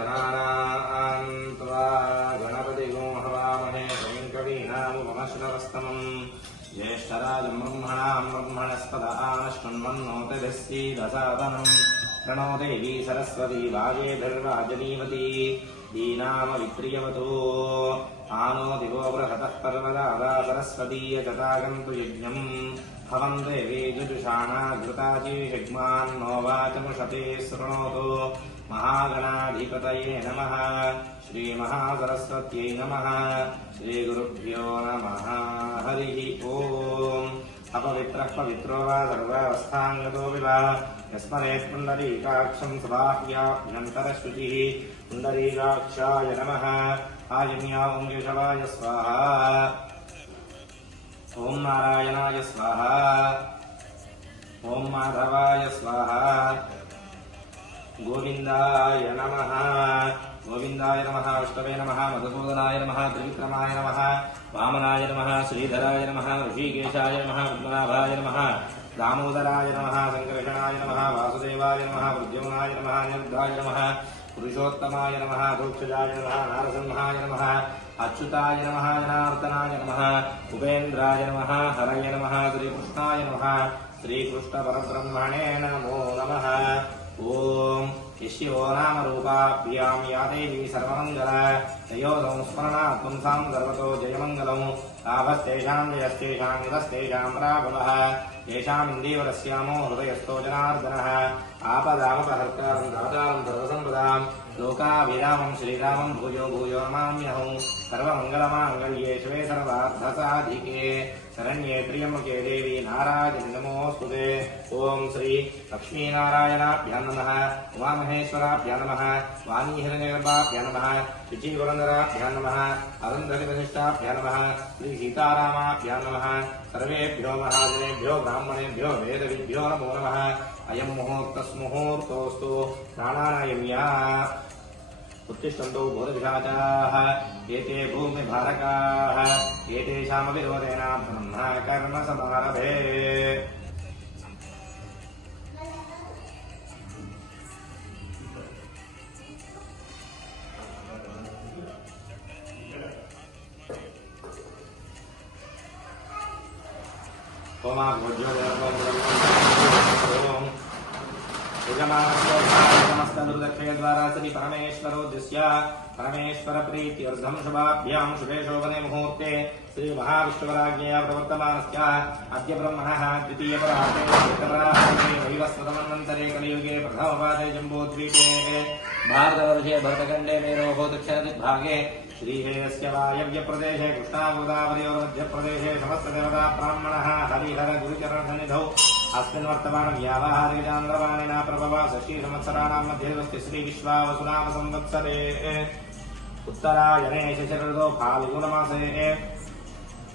गणानां त्वा गणपतिगो हवामहे कविं कवीनामुपमश्रवस्तमम् ज्येष्ठराजं ब्रह्मणां ब्रह्मणस्पद आनश्वन्वन्नोतिभिस्सीदसादनम् प्रणो देवी सरस्वती वागेभिर्वाजनीवती दीनामवित्रियवतो आनो दिवो बृहतः पर्वदादा सरस्वतीयजटागन्तु यज्ञम् भवं देवी जुजुषाणा घृताजीषग्मान्नो वाचमुषते शृणोतु महागणाधिपतये नमः श्रीमहासरस्वत्यै नमः श्रीगुरुभ्यो नमः हरिः ओम् अपवित्रः पवित्रो वा सर्वावस्थाङ्गतो विवा यस्मरेत् पुण्डरीकाक्षं सबाह्याभ्यन्तरशुचिः पुण्डरीकाक्षाय नमः आयम्या ॐ केशवाय स्वाहा ॐ नारायणाय स्वाहा ॐ माधवाय स्वाहा गोविन्दाय नमः गोविन्दाय नमः विष्णवे नमः मधुसूदनाय नमः त्रिविक्रमाय नमः वामनाय नमः श्रीधराय नमः ऋषिकेशाय नमः पद्मनाभाय नमः दामोदराय नमः संकर्षणाय नमः वासुदेवाय नमः प्रद्युम्नाय नमः अनिरुद्धाय नमः पुरुषोत्तमाय नमः दोक्षजाय नमः नारसिंहाय नमः अच्युताय नमः जनार्दनाय नमः उपेन्द्राय नमः हरये नमः श्रीकृष्णाय नमः श्रीकृष्णपरब्रह्मणे नमो नमः ओम यस्यो नाम रूपाभ्यां या देवी सर्वमङ्गल तयो संस्मरणात्मं सां सर्वतो जयमङ्गलं लाभस्तेषां जयस्तेषां निरस्तेषां पराभवः येषामिन्दीवरस्यामो हृदयस्थो जनार्दनः आपदामपहर्तारं दातारं सर्वसम्पदां लोकाभिरामं श्रीरामं भूयो भूयो नमाम्यहं सर्वमङ्गलमाङ्गल्ये शिवे सर्वार्थसाधिके शरण्ये त्र्यम्बके देवी नारायणि नमोऽस्तुते ओं श्री लक्ष्मीनारायणाभ्यां नमः उमामहेश्वराभ्यां नमः वाणीहिरण्यगर्भाभ्यां नमः शुचिपुरन्दराभ्यां नमः अरुन्धतिवसिष्ठाभ्यां नमः श्री सीतारामाभ्यां नमः सर्वेभ्यो महाजनेभ्यो ब्राह्मणेभ्यो वेदविभ्यो नमो नमः अयं मुहूर्तस्मुहूर्तोऽस्तु प्राणानायम्या उत्तिष्ठन्तु भूतपिशाचाः एते भूमिभारकाः एतेषामपि रोदेन ब्रह्म कर्म समारभे समस्तदुर्दक्षयद्वारा श्री परमेश्वरोद्देश्य परमेश्वर प्रीत्यर्थं शुभाभ्यां शुभे शोभने मुहूर्ते श्री महाविष्णुवराज्ञया प्रवर्तमानस्य अद्य ब्रह्मणः द्वितीयपराते वैवस्वतमन्वन्तरे कलियुगे प्रथमपादे जम्बूद्वीपे भारतवर्षे भरतखण्डे मेरोः दक्षिणदिग्भागे श्रीहेयस्य वायव्यप्रदेशे कृष्णागोदावर्योर्मध्यप्रदेशे समस्तदेवता ब्राह्मणः हरिहरगुरुचरणसन्निधौ अस्मिन् वर्तमान व्यावहारिकान्द्रवाणिना प्रभव षष्ठीसंवत्सराणां मध्ये श्रीविश्वावसुनाम संवत्सरे उत्तरायणे शशरदो फाल्गुनमासे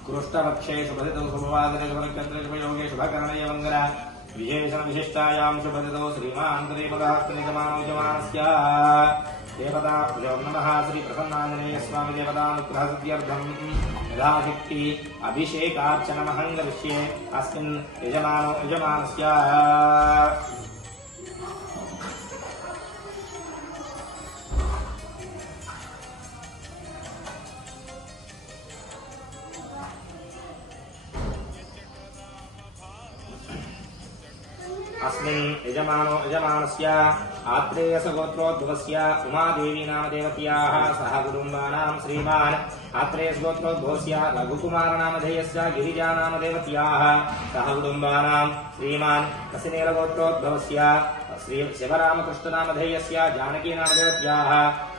कृष्णपक्षे शुभदितौ शुभवादने शुभनक्षत्रे शुभयोगे शुभकर्णय मङ्गल विशेषणविशिष्टायां शुभदितौ श्रीमान् श्रीपदास्तनिजमानो यजमानस्य देवताभ्यो नमः श्री प्रसन्नाञ्जनेय स्वामी देवतानुग्रहसिद्ध्यर्थं यथाशक्ति अभिषेकार्चनमहं करिष्ये अस्मिन् यजमानस्य अस्मिन् यजमानस्य आत्रेयसगोत्रोद्भवस्य उमादेवी नाम देवत्याः सह कुटुम्बानां श्रीमान् आत्रेयसगोत्रोद्भवस्य लघुकुमारनामधेयस्य गिरिजा नाम देवत्याः सह कुटुम्बानां श्रीमान् कसिनेलगोत्रोद्भवस्य श्री शिवरामकृष्णनामधेयस्य जानकी नाम देवत्याः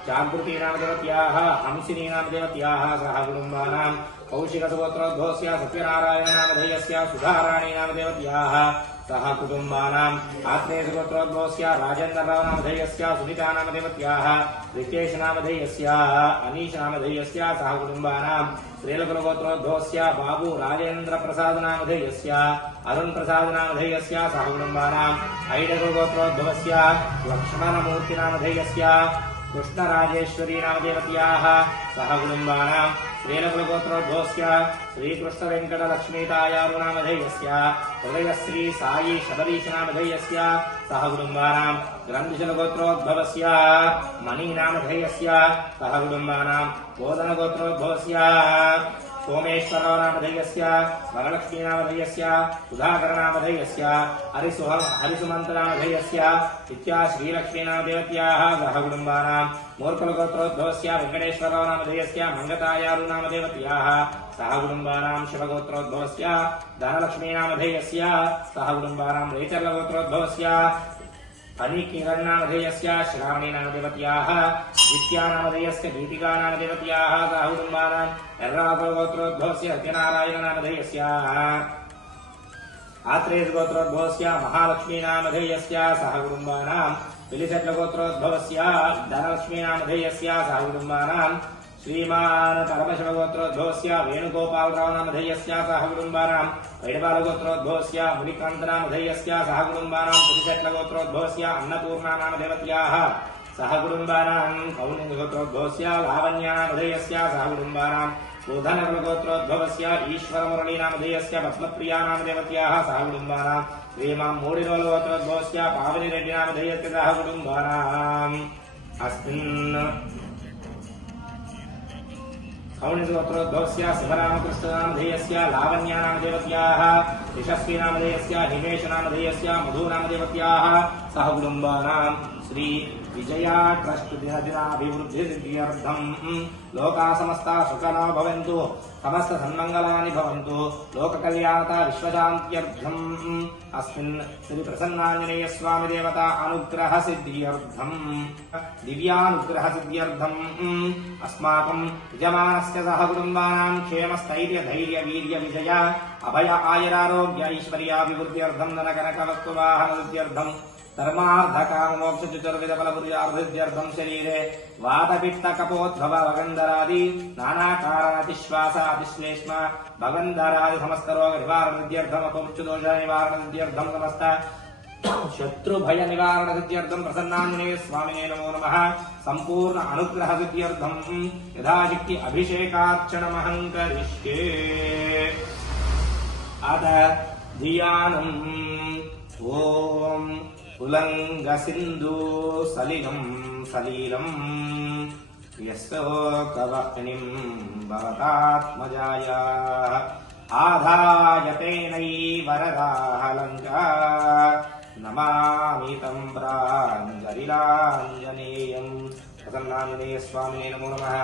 जागृती नाम देवत्याः हंसिनी नाम देवत्याः सह कुटुम्बानां कौशिकसगोत्रोद्भवस्य सत्यनारायण नामधेयस्य सुधाराणी नाम देवत्याः सह कुटुम्बानां आत्रेयसगोत्रोद्भवस्य राजेन्द्रराव नामधेयस्य सुनीता नामदेवत्याः रिकेश नामधेयस्य अनीश नामधेयस्य सह कुटुम्बानां श्रीलकुलगोत्रोद्भवस्य बाबू राजेन्द्र प्रसाद नामधेयस्य अरुण प्रसाद नामधेयस्य सह कुटुम्बानां ऐडगोत्रोद्भवस्य लक्ष्मणमूर्ति नामधेयस्य कृष्णराजेश्वरी नामदेवत्याः सह कुटुम्बानां श्रीलकुलगोत्रोद्भवस्य श्रीकृष्णवेङ्कटलक्ष्मीतायारुनामधेयस्य हृदयश्री साई शबरीशनामधेयस्य सह कुटुम्बानां ग्रन्थिशलगोत्रोद्भवस्य मणिनामधेयस्य सह कुटुम्बानां बोधनगोत्रोद्भवस्य सोमेश्वरनामधेयस्य वरलक्ष्मीनामधेयस्य सुधाकरनामधेयस्य हरिसुमन्तनामधेयस्य इत्या श्रीलक्ष्मीनामदेवत्याः सह कुटुम्बानां मूर्खलगोत्रोद्भवस्य वेङ्कटेश्वरनामधेयस्य मङ्गतायारुनामदेवत्याः सह कुटुम्बानां शिवगोत्रोद्भवस्य धनलक्ष्मीनामधेयस्य सह कुटुम्बानां रेचर्लगोत्रोद्भवस्य अनिकिरणनामधेयस्य श्रावणीनामदेवत्याः विद्यानामधेयस्य गीतिकानामदेवत्याः सह कुटुम्बानां एर्राकुलगोत्रोद्भवस्य सत्यनारायणनामधेयस्य आत्रेयगोत्रोद्भवस्य महालक्ष्मीनामधेयस्य सह कुटुम्बानां पिलिसट्लगोत्रोद्भवस्य धनलक्ष्मीनामधेयस्य सह कुटुम्बानां श्रीमान परमशिवगोत्रोद्भवस्य वेणुगोपालरावनामधेयस्य सह कुटुम्बानां वैडबालगोत्रोद्भवस्य मुनिकान्तनामधेयस्य सह कुटुम्बानां पुलिसट्लगोत्रोद्भवस्य अन्नपूर्णानामदेवत्याः सह कुटुम्बानां कौलिन्यगोत्रोद्भवस्य लावण्यानामधेयस्य सह कुटुम्बानां गोधनगोत्रोद्भवस्य ईश्वरमुरलीनामधेयस्य पद्मप्रियानामदेवत्याः सह कुटुम्बानां श्रीमां मूडिरोलगोत्रोद्भवस्य पावनिरेड्डिनामधेयस्य सह कुटुम्बानाम् अस्मिन् कौणिगोत्रोद्भवस्य शिवरामकृष्णनामधेयस्य लावण्यानामदेवत्याः यशस्वीनामधेयस्य हिमेशनामधेयस्य मधुनामदेवत्याः सह कुटुम्बानां श्री विजया ट्रस्ट दिनदिनाभिवृद्धिसिद्ध्यर्थं लोकाः समस्ताः सुखिनो भवन्तु समस्त सन्मङ्गलानि भवन्तु लोककल्याणता विश्वशान्त्यर्थम् अस्मिन् श्री प्रसन्नाञ्जनेयस्वामी देवता अनुग्रहसिद्ध्यर्थं दिव्यानुग्रहसिद्ध्यर्थम् अस्माकं यजमानस्य सह कुटुम्बानां क्षेमस्थैर्य धैर्य वीर्य विजय अभय आयुरारोग्य ऐश्वर्याभिवृद्ध्यर्थं धनकनकवस्तुवाहनसिद्ध्यर्थं धर्मार्थकामोक्षचतुर्विधफलपुर्यार्थित्यर्थं शरीरे वातपित्तकपोद्भव भगन्धरादि नानाकारणतिश्वासातिश्लेष्म भगन्धरादि समस्तरोगनिवारणसिद्ध्यर्थमपोक्षदोषनिवारणसिद्ध्यर्थं समस्त शत्रुभयनिवारणसिद्ध्यर्थं प्रसन्नाञ्जनेयस्वामिने नमो नमः सम्पूर्ण अनुग्रहसिद्ध्यर्थं यथाशक्ति अभिषेकार्चनमहं करिष्ये अथ धियानम् ॐ उलङ्गसिन्धु सलिलं सलीलं यस्योकवह्निं भवतात्मजाया आधाय तेनैवरदाः लङ्का नमामि तं प्राञ्जलिलाञ्जनेयं प्रसन्नाञ्जनेयस्वामिने नमो नमः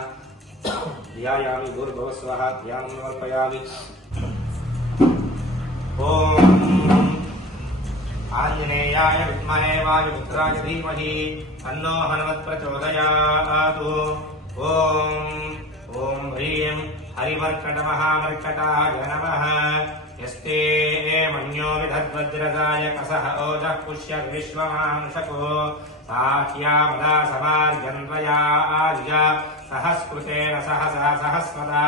ध्यायामि भूर्भुवस्वः ध्यानं समर्पयामि ॐ आञ्जनेयाय विद्महे वायुपुत्राय धीमहि तन्नो हनुमत् प्रचोदयात् ॐ ह्रीं हरिमर्कटमहामर्कटाय नमः यस्ते मन्यो विधद्वज्रदाय कसः ओजः पुष्य विश्वमानुषको साह्यामदा समार्यन्वया आर्य सहस्कृतेन सहसा सहस्वता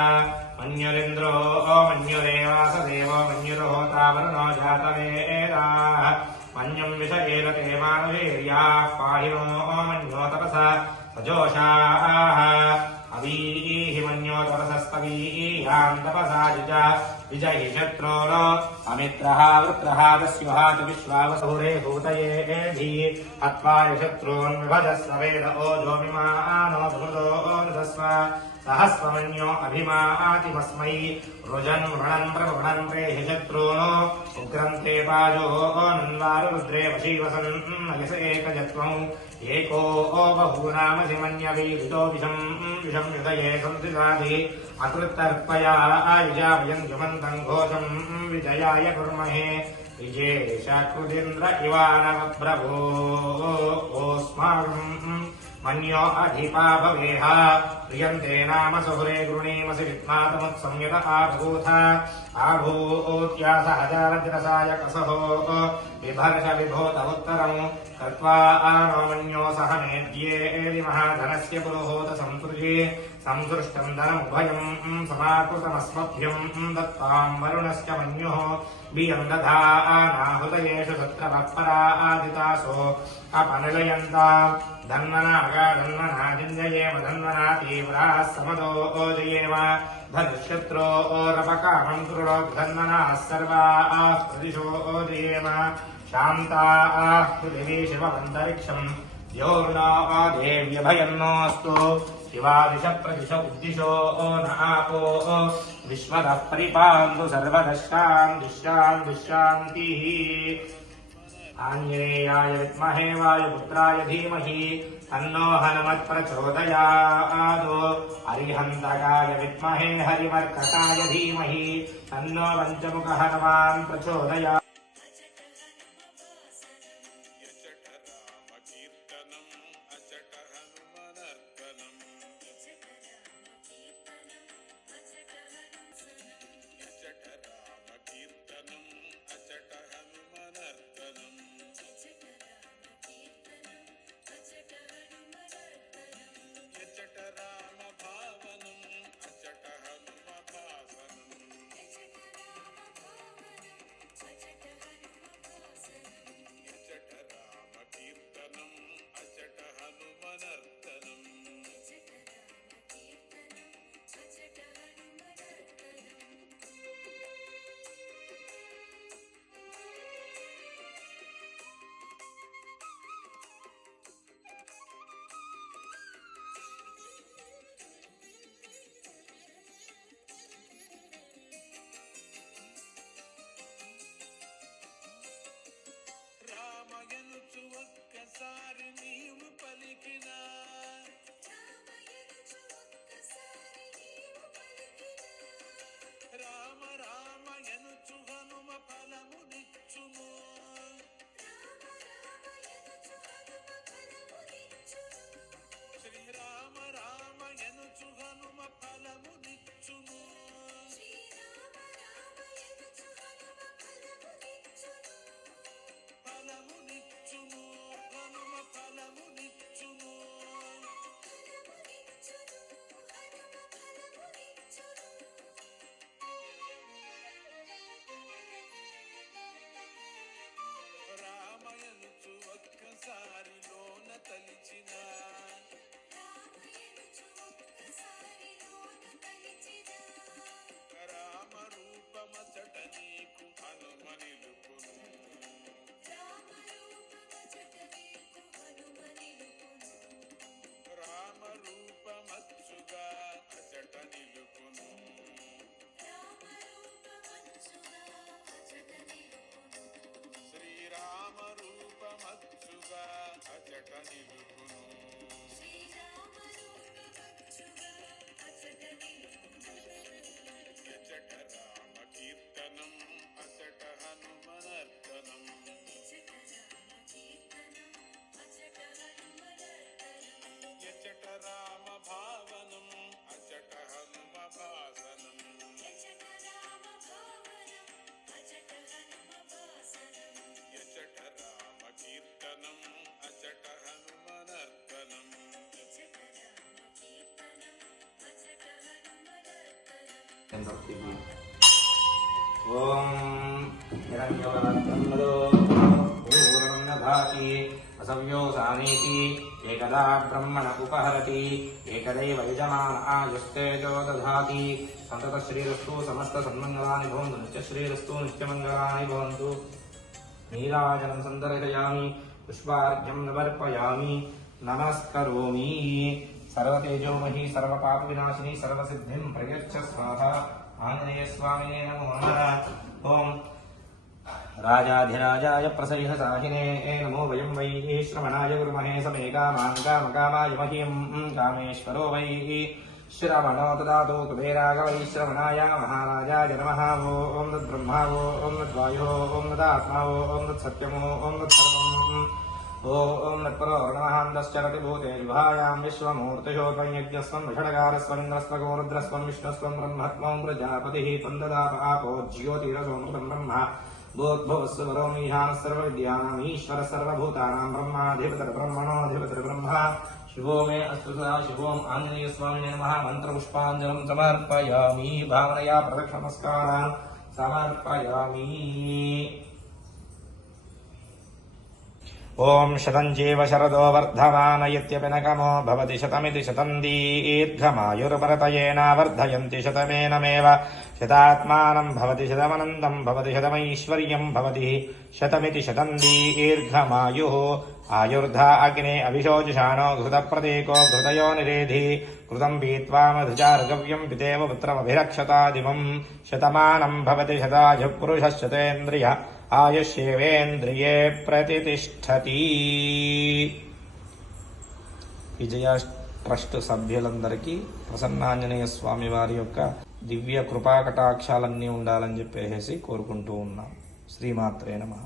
मन्युरिन्द्रो मन्युरेवासदेवो मन्युरोहोतावरुणो जातवेदाः मन्युं विषयेलते मानुवीर्याः पाहिनो मन्यो तपसा सजोषाः अवीहि मन्यो तपसस्तवीयां तपसा विजहि शत्रोलो अमित्रः वृत्रः दस्युः च विश्वावसूरे भूतये हत्वाय शत्रून् विभजस्व वेद ओजो विमानो धृतो नृतस्व सहस्वमन्यो अभिमातिमस्मै रुजन् वृणन् प्रवृणन् प्रेहि शत्रूनो उग्रन्ते पाजो नन्वारुद्रे वशीवसन् यस एकजत्वम् एको बहूनामसि मन्यवीरितो विषं हृदये संसिदाधि अकृत्तर्पया आयुजाभयम् जुमन्तम् घोषम् विजयाय कुर्महे विजेशकृदिन्द्र इवानवप्रभो ओस्माकम् मन्यो अधिपा भवेह प्रियन्ते नाम सुहृदे गृणीमसि विद्मातमुत्संयत आभूथ आभूत्या सहजारतिरसाय कसहो बिभर्ष विभूत उत्तरम् कृत्वा आनो मन्यो सह मेद्ये महाधनस्य पुरोहोत संसृजे संसृष्टम् धनमुभयम् समाकृतमस्मभ्यम् दत्ताम् वरुणश्च मन्युः बियम् दधानाहुतयेषु सत्रवः परा आदितासो अपनिलयन्ताम् धन्वनागा धन्वनाजिञ्जयेम धन्वना तीव्राः समदो ओजयेम धनुष्यत्रो ओरपकामं कृणो धन्वनाः सर्वाः प्रदिशो ओजयेम शान्ताः पृथिवी शिवमन्तरिक्षम् योर्नो देव्यभयन्नोऽस्तु शिवादिश प्रदिश उद्दिशो न आपो विश्वतः परिपान्तु सर्वतः शान्तिः आञ्जनेयाय विद्महे वायुपुत्राय धीमहि तन्नो हनुमत्प्रचोदयात् अरिहन्तकाय विद्महे हरिमर्कटाय धीमहि तन्नो पञ्चमुखः हनुमान् प्रचोदयात् ओम हिरण्यवर्णो पूर्णभाति असव्यो सानीति एकदा ब्रह्मण उपहरति एकदैव यजमान आयुस्तेजो दधाति सन्तत श्रीरस्तु समस्त सन्मङ्गलानि भवन्तु नित्यश्रीरस्तु नित्यमङ्गलानि भवन्तु नीराजनं सन्दर्शयामि पुष्पार्घ्यं समर्पयामि नमस्करोमि सर्वतेजोमयी सर्वपापविनाशिनी सर्वसिद्धिं प्रयच्छ स्वाहा आंजनेय स्वामिने नमो नमः। ओम राजाधिराजाय प्रसह्यसाहिने नमो वयं वै श्रवणाय गुरुमहे समे कामान् कामकामाय मह्यं कामेश्वरो वै श्रवणो ददातु कुबेराय वै श्रवणाय महाराजाय नमः। ओम तद्ब्रह्मा ओम तद्वायुः ओम तदात्मा ओम तत्सत्यमो ओम तत्सर्वम् ओम नत्परो नमःन्दश्चरति भूते विभायां विश्वमूर्तिशोत्वं यज्ञस्वं विषडकारस्वं इन्द्रस्वं रुद्रस्वं विष्णुस्वं ब्रह्मत्वं प्रजापतिः तन्ददाप आपो ज्योतिरसोऽमृतं ब्रह्म भूद्भुवस्सु वरोमीहानः सर्वविद्यानाम् ईश्वरः सर्वभूतानां ब्रह्माधिपतिर्ब्रह्मणोऽधिपतिर्ब्रह्म शिवो मे अस्तु सदा शिवोम् आञ्जनेयस्वामिने नमः। मन्त्रपुष्पाञ्जलिं समर्पयामि भावनया प्रदक्षिणनमस्कारान् समर्पयामि। ఓం శతం జీవ శరదో వర్ధమానయత్యపినకమో భవతి శతమితి శతం దీర్ఘమాయుర్భరతయేన వర్ధయంతి శతమేనమేవ శతాత్మానం భవతి శతమనంతం భవతి శతమైశ్వర్యం భవతి శతమితి శతం దీర్ఘమాయుః ఆయుర్ధా అగ్నే అవిశోజుషాణో ఘృతప్రతీకో ఘృతయో నిరేధి కృతం పీత్వా మధుచార్గవ్యం పితేవ పుత్రమభిరక్షతాదివం శతమానం భవతి శతాయు పురుషశతేంద్రియ ఆయుష్యేవేంద్రియే ప్రతిష్టతి. విజయ ట్రస్ట్ సభ్యులందరికీ ప్రసన్నాంజనేయ స్వామి వారి యొక్క దివ్య కృపాకటాక్షాలన్నీ ఉండాలని చెప్పేసి కోరుకుంటూ ఉన్నాం. శ్రీమాత్రే నమః.